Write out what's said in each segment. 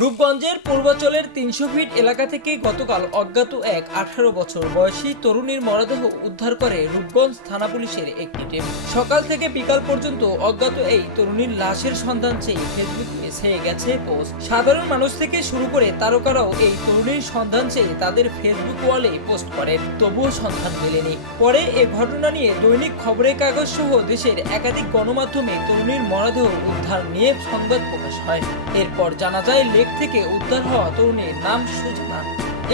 রূপগঞ্জের পূর্বাচলের ৩০০ fit এলাকা থেকে গতকাল অজ্ঞাত এক ১৮ বছর বয়সী তরুণীর মরদেহ উদ্ধার করে রূপগঞ্জ থানা পুলিশের একটি টিম। সকাল থেকে বিকাল পর্যন্ত অজ্ঞাত এই তরুণীর লাশের সন্ধান চেয়ে ফেসবুকে ছেয়ে গেছে পোস্ট। সাধারণ মানুষ থেকে শুরু করে তারকারাও এই তরুণীর সন্ধান চেয়ে তাদের ফেসবুক ওয়ালে পোস্ট করেন, তবুও সন্ধান মেলেনি। পরে এ ঘটনা নিয়ে দৈনিক খবরের কাগজ সহ দেশের একাধিক গণমাধ্যমে তরুণীর মরদেহ উদ্ধার নিয়ে সংবাদ প্রকাশ হয়। এরপর জানা যায় লেক থেকে উদ্ধার হওয়া তরুণীর নাম সুজানা।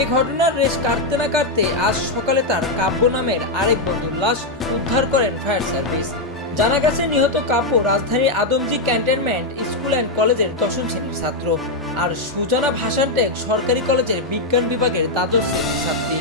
এ ঘটনার রেশ কাটতে না কাটতে আজ সকালে তার কাব্য নামের আরেক বন্ধুর লাশ উদ্ধার করেন ফায়ার সার্ভিস। জানা গেছে নিহত কাব্য রাজধানীর আদমজী ক্যান্টনমেন্ট স্কুল অ্যান্ড কলেজের ১০ম শ্রেণীর ছাত্র, আর সুজানা ভাসানটেক সরকারি কলেজের বিজ্ঞান বিভাগের ১২ম শ্রেণীর ছাত্রী।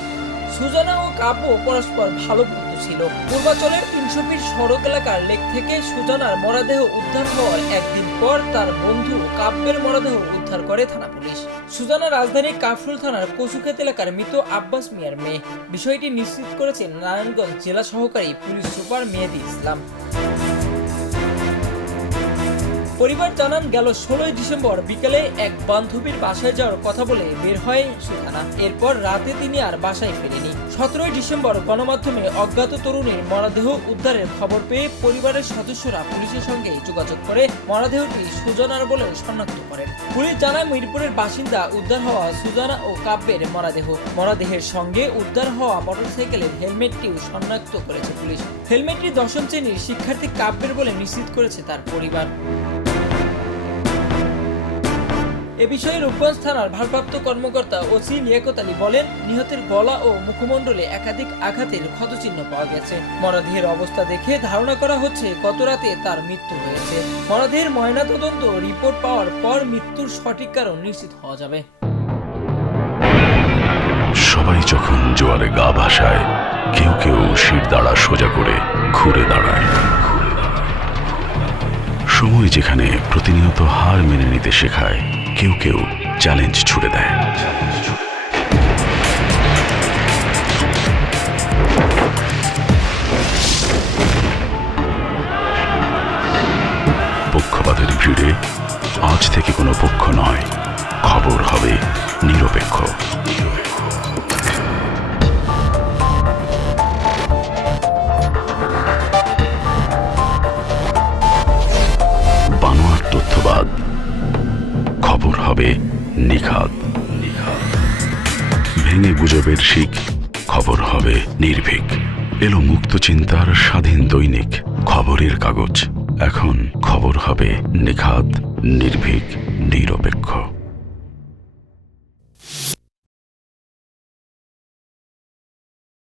সুজানা ও কাব্য পরস্পর ভালো বন্ধু ছিল। পূর্বাচলের ৩০০ ফিট সড়ক এলাকার লেক থেকে সুজানার মরদেহ উদ্ধার হওয়ার একদিন পর তার বন্ধু কাব্যের মরদেহ উদ্ধার করে থানা পুলিশ। সুজানা রাজধানীর কাফরুল থানার কচুক্ষেত এলাকার মৃত আব্বাস মিয়ার মেয়ে। বিষয়টি নিশ্চিত করেছেন নারায়ণগঞ্জ জেলা সহকারী পুলিশ সুপার মেহেদী ইসলাম। পরিবার জানান, গেল ১৬ ডিসেম্বর বিকেলে এক বান্ধবীর বাসায় যাওয়ার কথা বলে বের হয় সুজানা। এরপর রাতে তিনি আর বাসায় ফেরেনি। ১৭ ডিসেম্বর গণমাধ্যমে অজ্ঞাত তরুণীর মরদেহ উদ্ধারের খবর পেয়ে পরিবারের সদস্যরা পুলিশের সঙ্গে যোগাযোগ করে মরদেহটি সুজানার বলে শনাক্ত করেন। পুলিশ জানায়, মিরপুরের বাসিন্দা উদ্ধার হওয়া সুজানা ও কাব্যের মরদেহের সঙ্গে উদ্ধার হওয়া মোটরসাইকেলের হেলমেটটিও শনাক্ত করেছে পুলিশ। হেলমেটটি ১০ম শ্রেণীর শিক্ষার্থী কাব্যের বলে নিশ্চিত করেছে তার পরিবার। এ বিষয়ে রূপগঞ্জ থানার ভারপ্রাপ্ত কর্মকর্তা ওসি লিয়াকত আলী বলেন, নিহতের গলা ও মুখমণ্ডলে একাধিক আঘাতের ক্ষতচিহ্ন পাওয়া গেছে। মরদেহের অবস্থা দেখে ধারণা করা হচ্ছে গত রাতে তার মৃত্যু হয়েছে। মরদেহের ময়নাতদন্ত রিপোর্ট পাওয়ার পর মৃত্যুর সঠিক কারণ নিশ্চিত হওয়া যাবে। সবাই যখন জোয়ারে গা ভাসায়, কেউ কেউ শির দাঁড়া সোজা করে ঘুরে দাঁড়ায়। সময় যেখানে প্রতিনিয়ত হার মেনে নিতে শেখায়, কেউ কেউ চ্যালেঞ্জ ছুড়ে দেয়। পক্ষপাতের ভিড়ে আজ থেকে কোনো পক্ষ নয়, খবর হবে নিরপেক্ষ। বানোয়াট তথ্যবাদ, খবর হবে নিখাদ। ভেঙে গুজবের শিক, খবর হবে নির্ভীক। এলো মুক্ত চিন্তার স্বাধীন দৈনিক খবরের কাগজ। এখন খবর হবে নিখাদ, নির্ভীক।